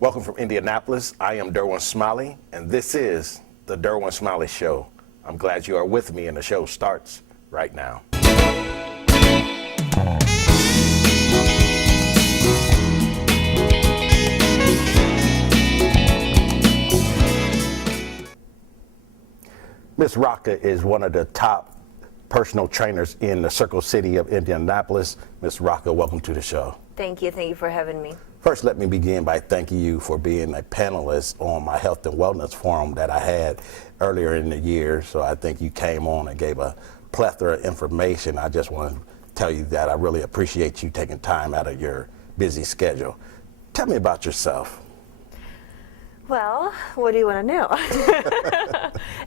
Welcome from Indianapolis. I am Derwin Smiley, and this is the Derwin Smiley Show. I'm glad you are with me, and the show starts right now. Miss Radka is one of the top personal trainers in the Circle City of Indianapolis. Miss Radka, welcome to the show. Thank you for having me. First, let me begin by thanking you for being a panelist on my health and wellness forum that I had earlier in the year. So I think you came on and gave a plethora of information. I just want to tell you that I really appreciate you taking time out of your busy schedule. Tell me about yourself. Well, what do you want to know?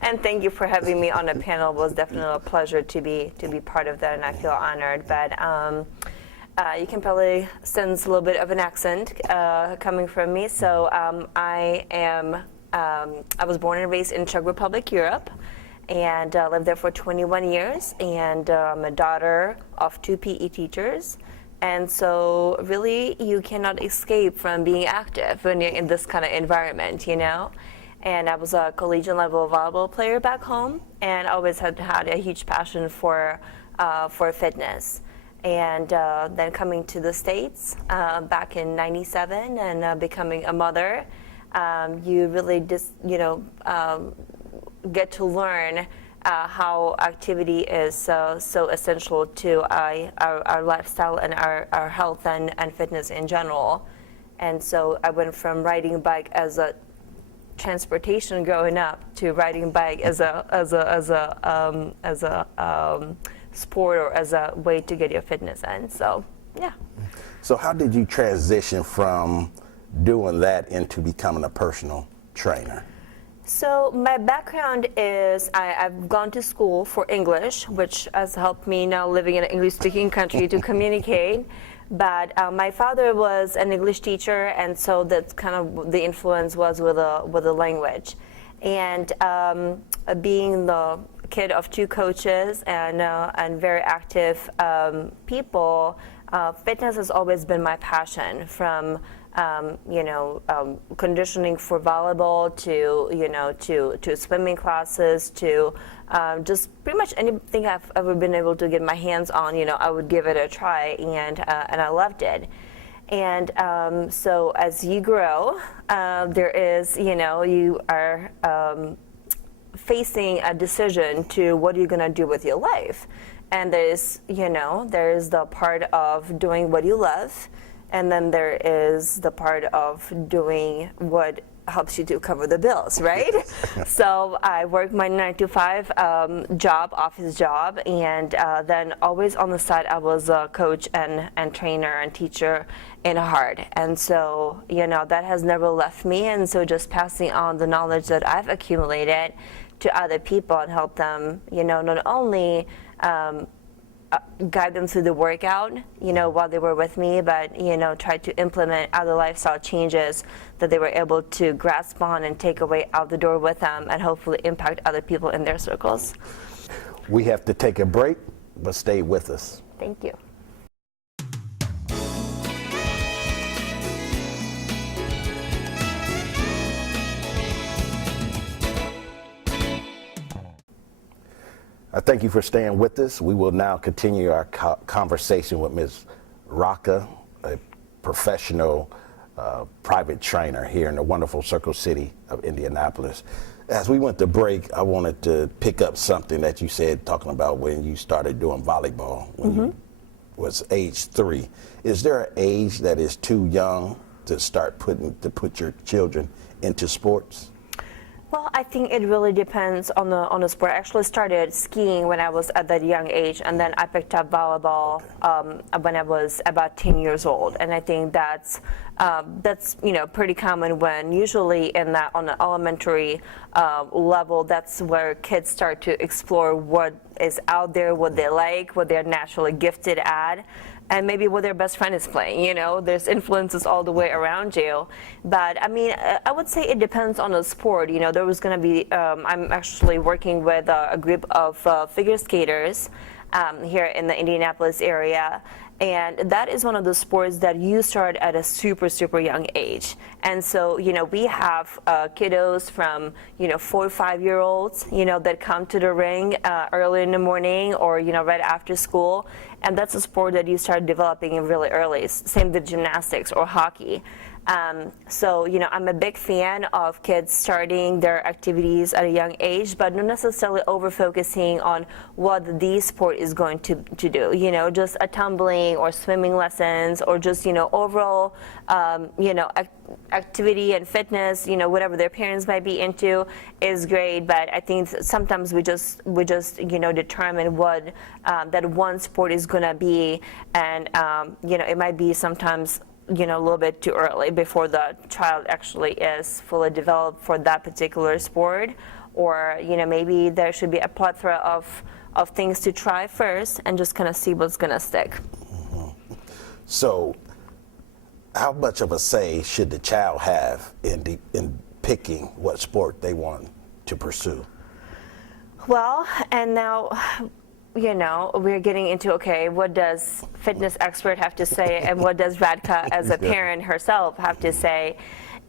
And thank you for having me on the panel. It was definitely a pleasure to be part of that, and I feel honored. But you can probably sense a little bit of an accent coming from me. So I was born and raised in Czech Republic, Europe, and lived there for 21 years. And I'm a daughter of 2 PE teachers. And so really you cannot escape from being active when you're in this kind of environment, you know? And I was a collegiate level volleyball player back home, and always had a huge passion for fitness. And then coming to the States back in '97 and becoming a mother, you really just, get to learn how activity is so essential to our lifestyle and our health and fitness in general. And so I went from riding a bike as a transportation growing up to riding a bike as a sport or as a way to get your fitness in. So yeah. So how did you transition from doing that into becoming a personal trainer? So my background is I've gone to school for English, which has helped me now living in an English-speaking country to communicate. But my father was an English teacher, and so that's kind of the influence was with the language. And being the kid of 2 coaches and very active people, fitness has always been my passion. From conditioning for volleyball to swimming classes to just pretty much anything I've ever been able to get my hands on, I would give it a try, and I loved it. And so as you grow, there is, you are facing a decision to what are you going to do with your life. And there's the part of doing what you love, and then there is the part of doing what helps you to cover the bills, right? So I work my 9-to-5 job, office job, and then always on the side I was a coach and trainer and teacher in heart. And so, that has never left me, and so just passing on the knowledge that I've accumulated to other people and help them, not only guide them through the workout, while they were with me, but, try to implement other lifestyle changes that they were able to grasp on and take away out the door with them and hopefully impact other people in their circles. We have to take a break, but stay with us. Thank you. I thank you for staying with us. We will now continue our conversation with Ms. Radka, a professional private trainer here in the wonderful Circle City of Indianapolis. As we went to break, I wanted to pick up something that you said, talking about when you started doing volleyball, when you was age 3. Is there an age that is too young to put your children into sports? Well, I think it really depends on the sport. I actually started skiing when I was at that young age, and then I picked up volleyball when I was about 10 years old. And I think that's pretty common when usually on the elementary level, that's where kids start to explore what is out there, what they like, what they're naturally gifted at, and maybe what their best friend is playing. There's influences all the way around you. But I mean, I would say it depends on the sport. There was going to be, I'm actually working with a group of figure skaters here in the Indianapolis area. And that is one of the sports that you start at a super, super young age. And so, we have kiddos from, 4 or 5-year-olds, that come to the ring early in the morning or, right after school. And that's a sport that you start developing really early. Same with gymnastics or hockey. So, I'm a big fan of kids starting their activities at a young age, but not necessarily over-focusing on what the sport is going to do, just a tumbling or swimming lessons or just, overall, activity and fitness, whatever their parents might be into is great, but I think sometimes we just determine what that one sport is going to be, and, it might be sometimes a little bit too early before the child actually is fully developed for that particular sport, or maybe there should be a plethora of things to try first and just kind of see what's going to stick. Mm-hmm. So how much of a say should the child have in picking what sport they want to pursue? Well, and now we're getting into, okay, what does fitness expert have to say and what does Radka as a parent herself have to say?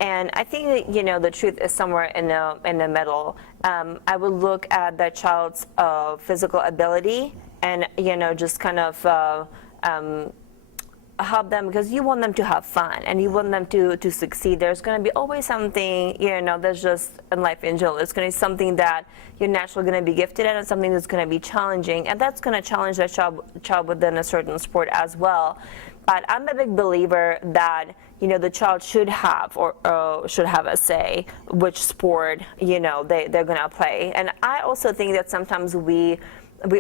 And I think that, the truth is somewhere in the middle. I would look at the child's physical ability and, just kind of help them, because you want them to have fun and you want them to succeed. There's going to be always something, that's just in life in general. It's going to be something that you're naturally going to be gifted at and something that's going to be challenging. And that's going to challenge that child within a certain sport as well. But I'm a big believer that, the child should have or should have a say which sport, they're going to play. And I also think that sometimes we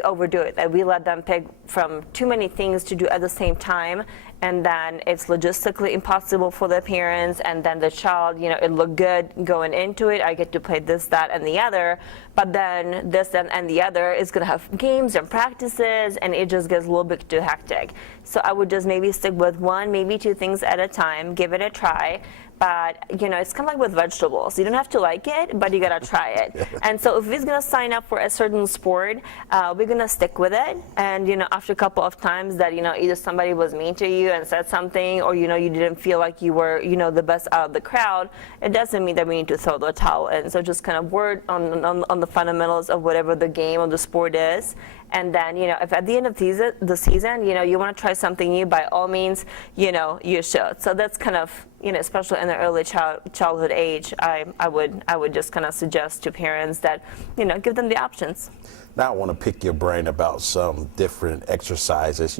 overdo it, that we let them pick from too many things to do at the same time, and then it's logistically impossible for the parents, and then the child, it looked good going into it, I get to play this, that, and the other, but then this and the other is going to have games and practices, and it just gets a little bit too hectic. So I would just maybe stick with one, maybe 2 things at a time, give it a try. But, it's kind of like with vegetables. You don't have to like it, but you got to try it. And so if he's going to sign up for a certain sport, we're going to stick with it. And, after a couple of times that, either somebody was mean to you and said something, or, you didn't feel like you were, the best out of the crowd, it doesn't mean that we need to throw the towel in. So just kind of work on the fundamentals of whatever the game or the sport is. And then, if at the end of the season, you want to try something new, by all means, you should. So that's kind of, especially in the early childhood age, I would just kind of suggest to parents that, give them the options. Now I want to pick your brain about some different exercises.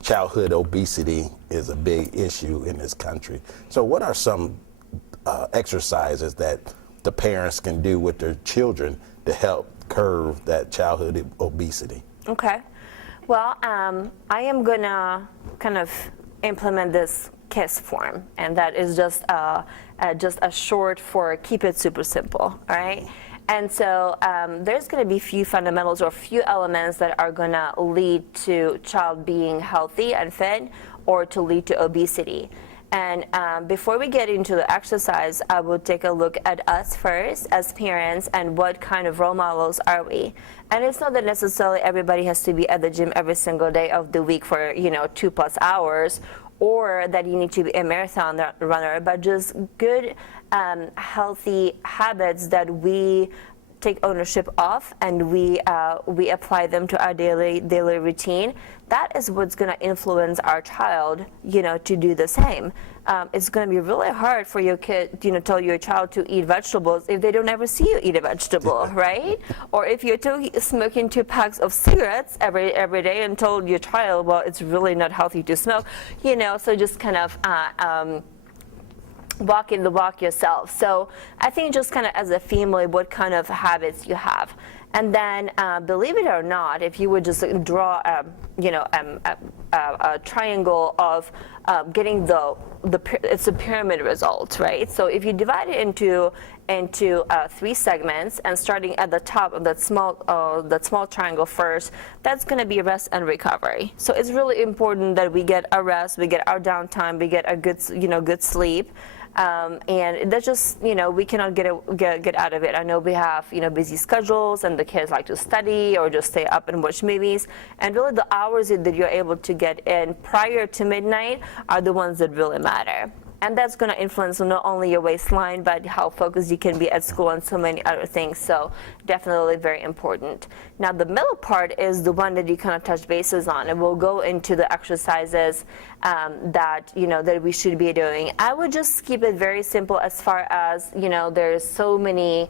Childhood obesity is a big issue in this country. So what are some exercises that the parents can do with their children to help curb that childhood obesity? Okay. Well, I am going to kind of implement this KISS form, and that is just a short for keep it super simple, all right? And so there's going to be few fundamentals or few elements that are going to lead to child being healthy and fit, or to lead to obesity. And before we get into the exercise, I will take a look at us first as parents and what kind of role models are we. And it's not that necessarily everybody has to be at the gym every single day of the week for 2+ hours, or that you need to be a marathon runner, but just good, healthy habits that we take ownership of and we apply them to our daily routine. That is what's going to influence our child, to do the same. It's going to be really hard for your kid, tell your child to eat vegetables if they don't ever see you eat a vegetable, right? Or if you're smoking 2 packs of cigarettes every day and told your child, well, it's really not healthy to smoke, so just kind of walking the walk yourself. So I think just kind of as a family, what kind of habits you have. And then, believe it or not, if you would just draw, a triangle of getting it's a pyramid result, right? So if you divide it into 3 segments, and starting at the top of that small triangle first, that's going to be rest and recovery. So it's really important that we get our rest, we get our downtime, we get a good sleep. And that's just, we cannot get out of it. I know we have, busy schedules and the kids like to study or just stay up and watch movies. And really the hours that you're able to get in prior to midnight are the ones that really matter. And that's going to influence not only your waistline, but how focused you can be at school and so many other things. So definitely very important. Now the middle part is the one that you kind of touch bases on, and we'll go into the exercises that that we should be doing. I would just keep it very simple as far as there's so many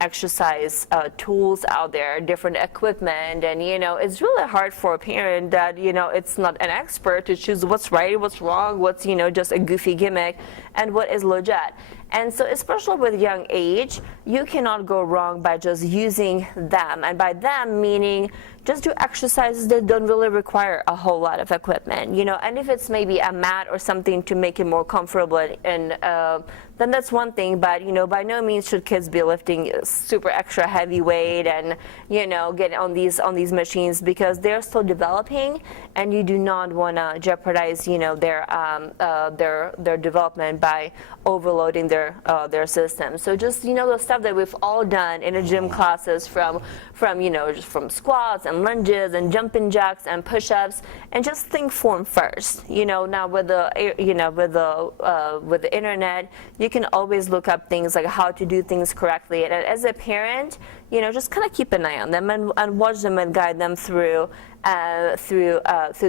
exercise tools out there, different equipment, and it's really hard for a parent that it's not an expert to choose what's right, what's wrong, what's just a goofy gimmick, and what is legit. And so especially with young age, you cannot go wrong by just using them, and by them meaning just do exercises that don't really require a whole lot of equipment, and if it's maybe a mat or something to make it more comfortable, and then that's one thing, but by no means should kids be lifting super extra heavy weight and get on these machines, because they're still developing, and you do not want to jeopardize their development by overloading their system. So just the stuff that we've all done in a gym classes, from squats and lunges and jumping jacks and push-ups, and just think form first. Now with the internet, you can always look up things like how to do things correctly. And as a parent, just kind of keep an eye on them and watch them and guide them through the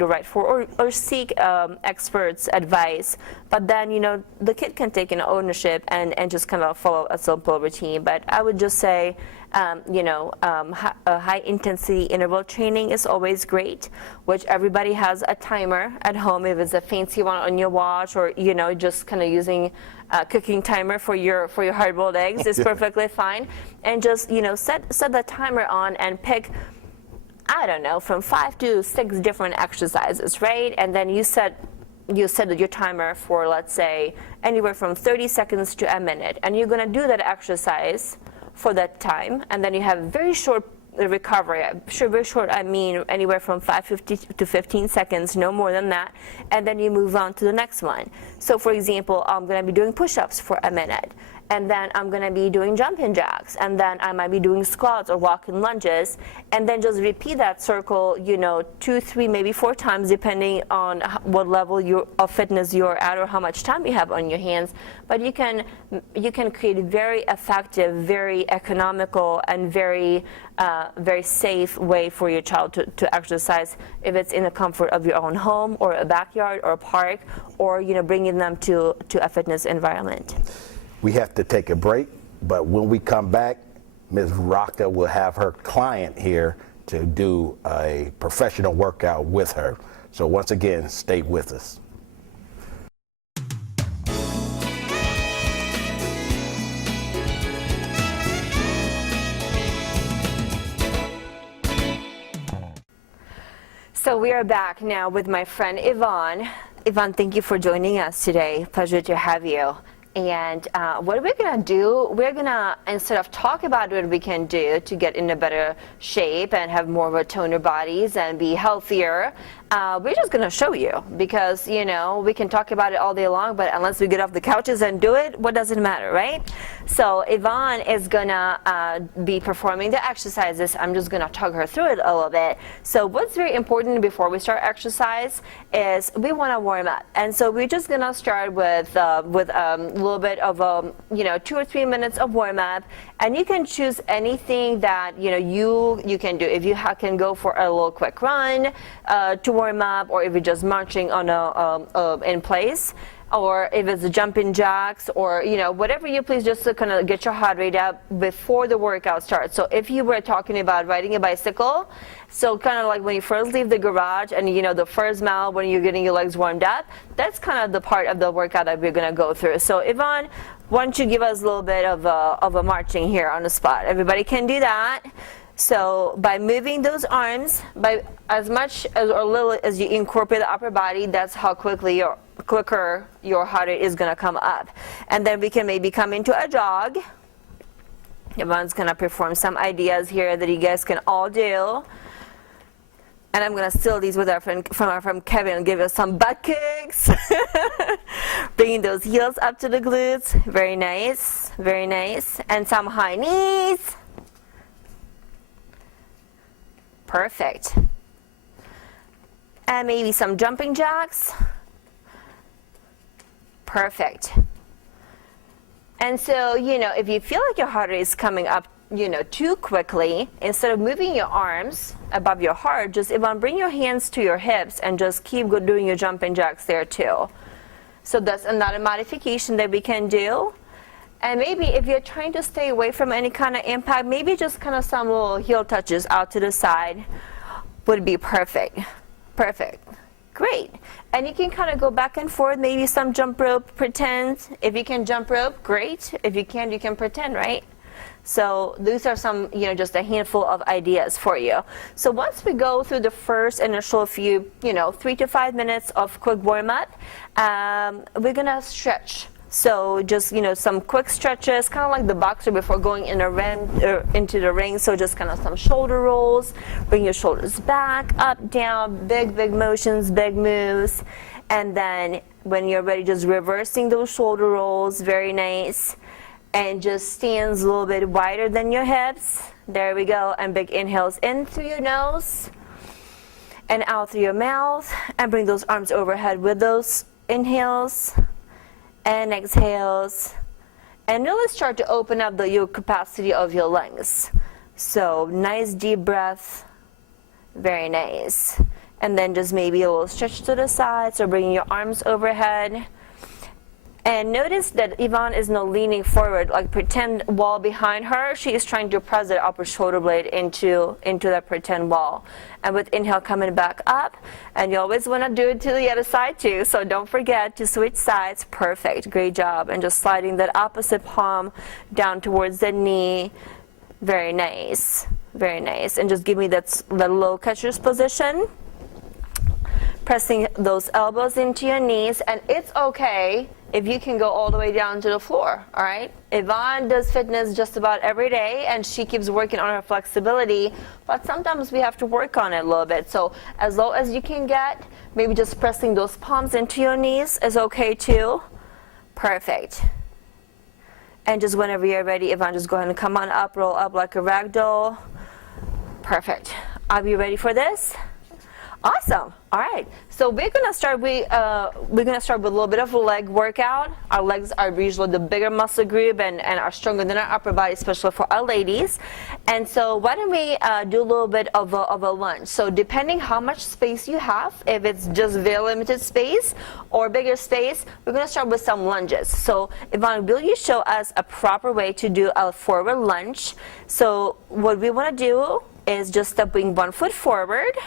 right form, or seek experts' advice. But then the kid can take an ownership and just kind of follow a simple routine. But I would just say high intensity interval training is always great, which everybody has a timer at home, if it's a fancy one on your watch, or just kind of using a cooking timer for your hard-boiled eggs is perfectly fine. And just set the timer on and pick, I don't know, from 5 to 6 different exercises, right? And then you set your timer for, let's say, anywhere from 30 seconds to a minute, and you're going to do that exercise for that time, and then you have very short recovery. Very short, I mean anywhere from 5 to 15 seconds, no more than that, and then you move on to the next one. So for example, I'm going to be doing push-ups for a minute, and then I'm going to be doing jumping jacks, and then I might be doing squats or walking lunges, and then just repeat that circle 2, 3, maybe 4 times, depending on what level of fitness you're at or how much time you have on your hands. But you can create a very effective, very economical, and very safe way for your child to exercise, if it's in the comfort of your own home or a backyard or a park, or bringing them to a fitness environment. We have to take a break, but when we come back, Ms. Radka will have her client here to do a professional workout with her. So once again, stay with us. So we are back now with my friend Yvonne. Yvonne, thank you for joining us today. Pleasure to have you. And what we're going to do, we're going to, instead of talk about what we can do to get in a better shape and have more of a toner bodies and be healthier, we're just going to show you, because we can talk about it all day long, but unless we get off the couches and do it, what does it matter, right? So Yvonne is going to be performing the exercises. I'm just going to talk her through it a little bit. So what's very important before we start exercise is we want to warm up. And so we're just going to start with a little bit of 2 or 3 minutes of warm up, and you can choose anything that you can do. If you can go for a little quick run to warm up, or if you're just marching on in place, or if it's jumping jacks, or whatever you please, just to kind of get your heart rate up before the workout starts. So if you were talking about riding a bicycle, so kind of like when you first leave the garage and the first mile when you're getting your legs warmed up, that's kind of the part of the workout that we're going to go through. So Yvonne, why don't you give us a little bit of a marching here on the spot? Everybody can do that. So by moving those arms, by as much as or little as you incorporate the upper body, that's how quicker your heart rate is going to come up. And then we can maybe come into a jog. Yvonne's going to perform some ideas here that you guys can all do. And I'm going to steal these with our friend Kevin and give us some butt kicks. Bringing those heels up to the glutes. Very nice, very nice. And some high knees. Perfect. And maybe some jumping jacks. Perfect. And so, if you feel like your heart rate is coming up, too quickly, instead of moving your arms above your heart, just bring your hands to your hips and just keep doing your jumping jacks there too. So that's another modification that we can do. And maybe if you're trying to stay away from any kind of impact, maybe just kind of some little heel touches out to the side would be perfect. Perfect. Great. And you can kind of go back and forth, maybe some jump rope, pretend. If you can jump rope, great. If you can't, you can pretend, right? So these are some, just a handful of ideas for you. So once we go through the first initial few, 3 to 5 minutes of quick warm-up, we're going to stretch. So just, some quick stretches, kind of like the boxer before going into the ring. So just kind of some shoulder rolls, bring your shoulders back, up, down, big motions, big moves. And then when you're ready, just reversing those shoulder rolls, very nice. And just stands a little bit wider than your hips. There we go. And big inhales in through your nose and out through your mouth. And bring those arms overhead with those inhales and exhales. And really start to open up your capacity of your lungs. So nice deep breath. Very nice. And then just maybe a little stretch to the sides or bringing your arms overhead. And notice that Yvonne is not leaning forward, like pretend wall behind her. She is trying to press that upper shoulder blade into that pretend wall. And with inhale coming back up, and you always want to do it to the other side too, so don't forget to switch sides. Perfect, great job. And just sliding that opposite palm down towards the knee. Very nice, very nice. And just give me that low catcher's position. Pressing those elbows into your knees, and it's okay if you can go all the way down to the floor, all right? Yvonne does fitness just about every day, and she keeps working on her flexibility, but sometimes we have to work on it a little bit. So as low as you can get, maybe just pressing those palms into your knees is okay too. Perfect. And just whenever you're ready, Yvonne, just go ahead and come on up, roll up like a rag doll. Perfect. Are you ready for this? Awesome. All right. So we're gonna start with a little bit of a leg workout. Our legs are usually the bigger muscle group and are stronger than our upper body, especially for our ladies. And so why don't we do a little bit of a lunge? So depending how much space you have, if it's just very limited space or bigger space, we're gonna start with some lunges. So Yvonne, will you show us a proper way to do a forward lunge? So what we wanna do is just stepping 1 foot forward.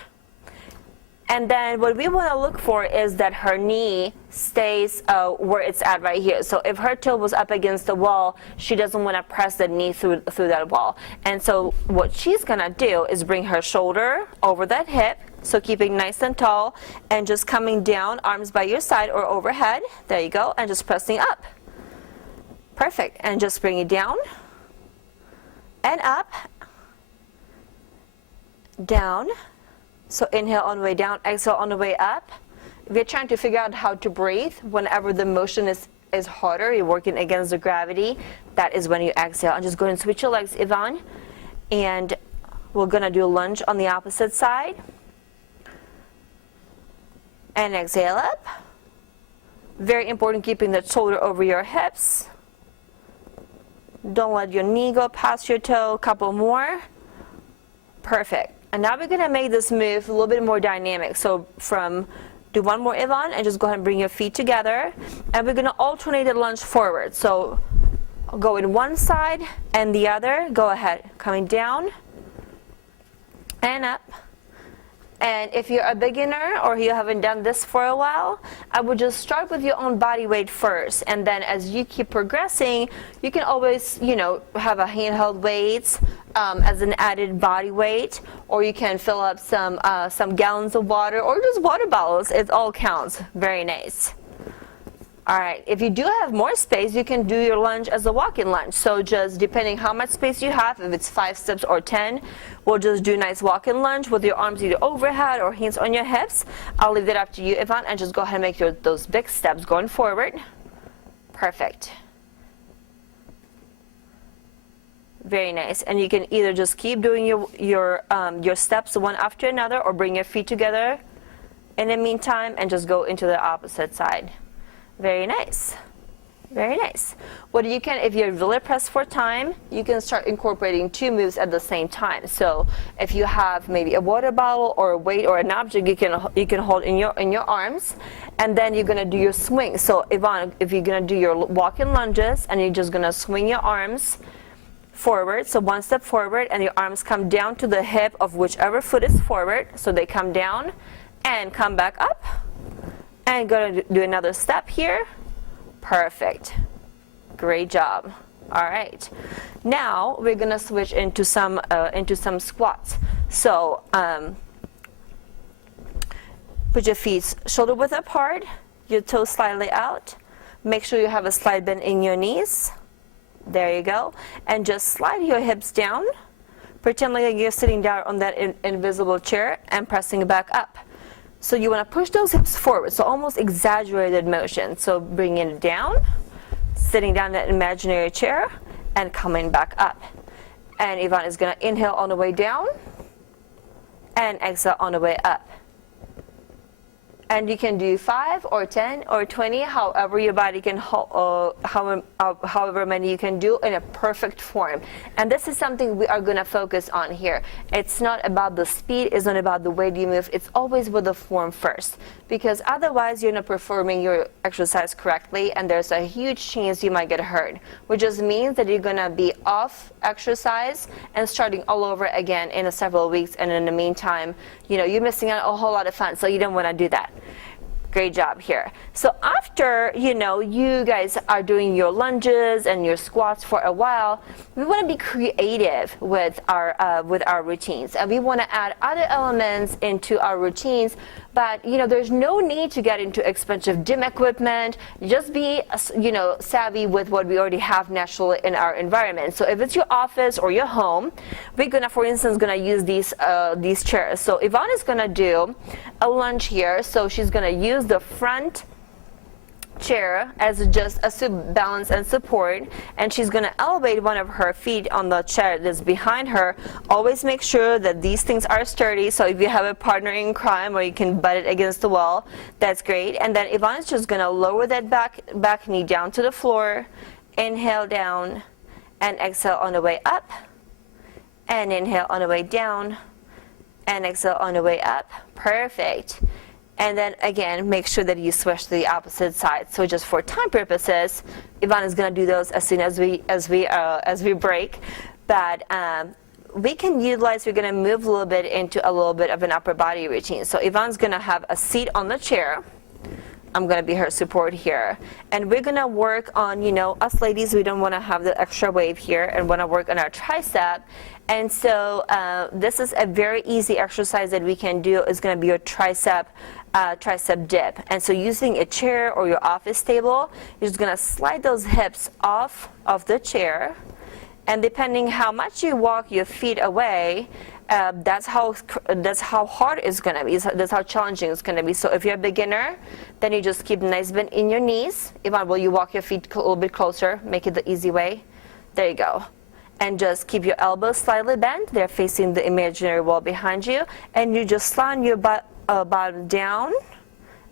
And then what we want to look for is that her knee stays where it's at right here. So if her toe was up against the wall, she doesn't want to press the knee through that wall. And so what she's going to do is bring her shoulder over that hip, so keeping nice and tall, and just coming down, arms by your side or overhead. There you go, and just pressing up. Perfect. And just bring it down and up, down. So inhale on the way down, exhale on the way up. If you're trying to figure out how to breathe, whenever the motion is harder, you're working against the gravity, that is when you exhale. And just go ahead and switch your legs, Yvonne. And we're gonna do a lunge on the opposite side. And exhale up. Very important, keeping the shoulder over your hips. Don't let your knee go past your toe. Couple more. Perfect. And now we're gonna make this move a little bit more dynamic. So do one more, Yvonne, and just go ahead and bring your feet together. And we're gonna alternate the lunge forward. So go in one side and the other. Go ahead, coming down and up. And if you're a beginner or you haven't done this for a while, I would just start with your own body weight first. And then as you keep progressing, you can always, have a handheld weights as an added body weight, or you can fill up some gallons of water or just water bottles. It all counts. Very nice. All right, if you do have more space, you can do your lunge as a walk-in lunge. So just depending how much space you have, if it's 5 steps or 10, we'll just do a nice walk-in lunge with your arms either overhead or hands on your hips. I'll leave that up to you, Yvonne, and just go ahead and make those big steps going forward. Perfect. Very nice. And you can either just keep doing your steps one after another, or bring your feet together in the meantime and just go into the opposite side. Very nice. Very nice. What you can, if you're really pressed for time, you can start incorporating 2 moves at the same time. So if you have maybe a water bottle or a weight or an object, you can hold in your arms, and then you're gonna do your swing. So Yvonne, if you're gonna do your walking lunges, and you're just gonna swing your arms forward, so 1 step forward, and your arms come down to the hip of whichever foot is forward, so they come down and come back up, and gonna do another step here. Perfect. Great job. All right, now we're gonna switch into some squats. So put your feet shoulder width apart, your toes slightly out, make sure you have a slight bend in your knees. There you go. And just slide your hips down. Pretend like you're sitting down on that invisible chair and pressing back up. So you want to push those hips forward, so almost exaggerated motion. So bringing it down, sitting down in that imaginary chair, and coming back up. And Yvonne is going to inhale on the way down and exhale on the way up. And you can do 5 or 10 or 20, however your body can, however many you can do in a perfect form. And this is something we are going to focus on here. It's not about the speed, it's not about the way you move, it's always with the form first. Because otherwise you're not performing your exercise correctly, and there's a huge chance you might get hurt, which just means that you're going to be off exercise and starting all over again in several weeks, and in the meantime, you're missing out a whole lot of fun, so you don't want to do that. Great job here. So after, you guys are doing your lunges and your squats for a while, we want to be creative with our routines, and we want to add other elements into our routines. But there's no need to get into expensive gym equipment. Just be savvy with what we already have naturally in our environment. So if it's your office or your home, we're gonna, for instance, use these chairs. So Yvonne is gonna do a lunge here. So she's gonna use the front chair as just a balance and support, and she's going to elevate one of her feet on the chair that's behind her. Always make sure that these things are sturdy, so if you have a partner in crime or you can butt it against the wall, that's great. And then Yvonne is just going to lower that back knee down to the floor, inhale down, and exhale on the way up, and inhale on the way down, and exhale on the way up. Perfect. And then again, make sure that you switch to the opposite side. So just for time purposes, Yvonne is going to do those as soon as we break. But we can utilize. We're going to move a little bit into a little bit of an upper body routine. So Yvonne's going to have a seat on the chair. I'm going to be her support here, and we're going to work on, us ladies, we don't want to have the extra wave here, and want to work on our tricep. And so this is a very easy exercise that we can do. Is going to be your tricep dip. And so using a chair or your office table, you're just going to slide those hips off of the chair, and depending how much you walk your feet away, that's how hard it's going to be. That's how challenging it's going to be. So if you're a beginner, then you just keep a nice bend in your knees. Yvonne, will you walk your feet a little bit closer? Make it the easy way. There you go. And just keep your elbows slightly bent. They're facing the imaginary wall behind you. And you just slide your bottom down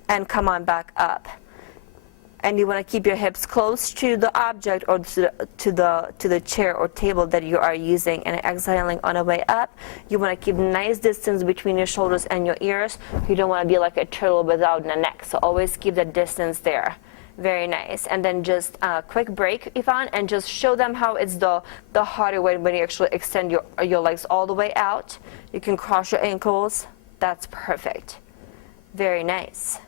and come on back up. And you want to keep your hips close to the object or to the chair or table that you are using. And exhaling on the way up, you want to keep nice distance between your shoulders and your ears. You don't want to be like a turtle without a neck. So always keep the distance there. Very nice. And then just a quick break, Yvonne, and just show them how it's the harder way when you actually extend your legs all the way out. You can cross your ankles. That's perfect. Very nice.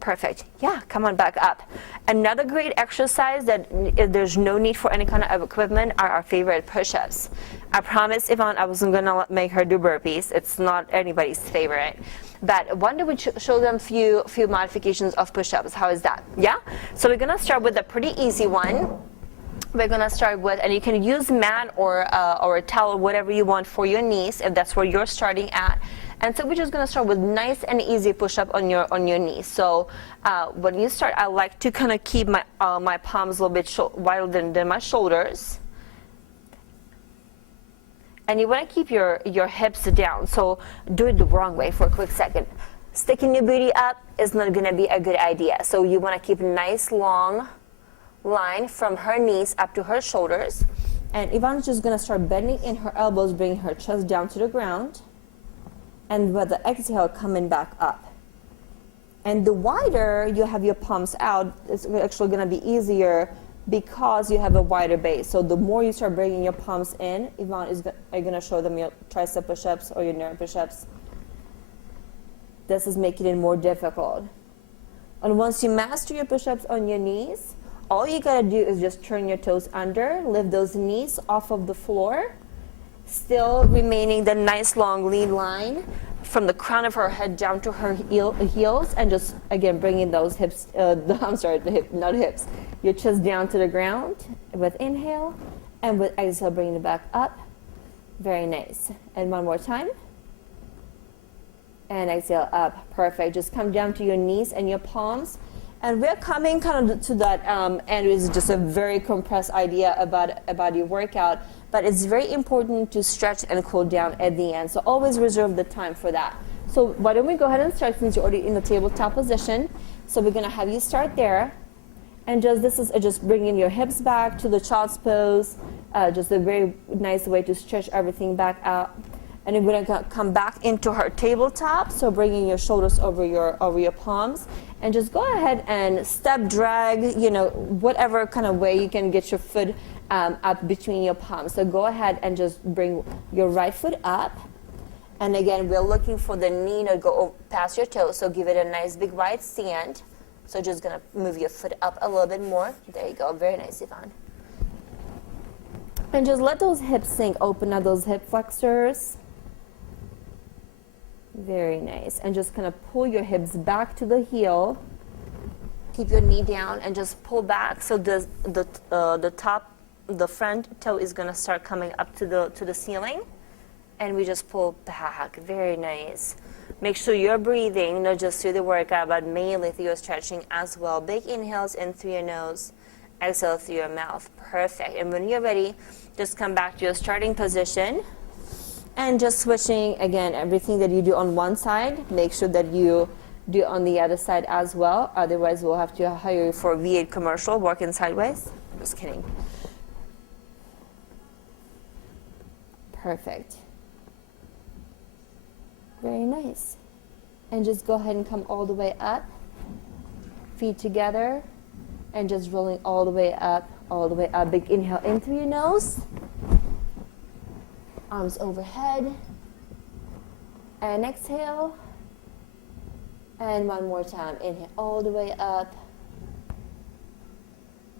Perfect. Yeah, come on back up. Another great exercise that there's no need for any kind of equipment are our favorite push-ups. I promised Yvonne I wasn't going to make her do burpees. It's not anybody's favorite. But why don't we show them few modifications of push-ups? How is that? Yeah? So we're going to start with a pretty easy one. We're going to start with, and you can use mat or a towel, whatever you want for your knees, if that's where you're starting at. And so we're just gonna start with nice and easy push-up on your knees. So when you start, I like to kind of keep my my palms a little bit wider than my shoulders. And you want to keep your hips down. So do it the wrong way for a quick second. Sticking your booty up is not going to be a good idea. So you want to keep a nice long line from her knees up to her shoulders. And Yvonne's just going to start bending in her elbows, bringing her chest down to the ground. And with the exhale, coming back up. And the wider you have your palms out, it's actually going to be easier because you have a wider base. So the more you start bringing your palms in, Yvonne are going to show them your tricep push-ups or your nerve push-ups. This is making it more difficult. And once you master your push-ups on your knees, all you got to do is just turn your toes under, lift those knees off of the floor, still remaining the nice long lean line from the crown of her head down to her heels, and just again bringing those hips, not hips, your chest down to the ground with inhale, and with exhale bringing it back up. Very nice. And one more time. And exhale up. Perfect. Just come down to your knees and your palms. And we're coming kind of to that end. It's just a very compressed idea about your workout, but it's very important to stretch and cool down at the end. So always reserve the time for that. So why don't we go ahead and start since you're already in the tabletop position. So we're going to have you start there. And this is just bringing your hips back to the child's pose. Just a very nice way to stretch everything back out. And then we're going to come back into her tabletop. So bringing your shoulders over your palms. And just go ahead and step, drag, whatever kind of way you can get your foot up between your palms. So go ahead and just bring your right foot up. And again, we're looking for the knee to go past your toes. So give it a nice big wide stand. So just going to move your foot up a little bit more. There you go. Very nice, Yvonne. And just let those hips sink. Open up those hip flexors. Very nice. And just kind of pull your hips back to the heel. Keep your knee down and just pull back. So the front toe is going to start coming up to the ceiling. And we just pull back. Very nice. Make sure you're breathing, not just through the workout, but mainly through your stretching as well. Big inhales in through your nose, exhale through your mouth. Perfect. And when you're ready, just come back to your starting position. And just switching, again, everything that you do on one side, make sure that you do on the other side as well. Otherwise, we'll have to hire you for a V8 commercial, working sideways. Just kidding. Perfect. Very nice. And just go ahead and come all the way up. Feet together. And just rolling all the way up, all the way up. Big inhale in through your nose. Arms overhead. And exhale. And one more time. Inhale all the way up.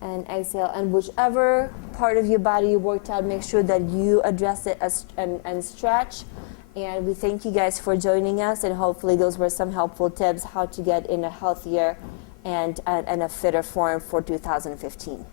And exhale. And whichever part of your body you worked out, make sure that you address it and stretch. And we thank you guys for joining us, and hopefully those were some helpful tips how to get in a healthier and a fitter form for 2015.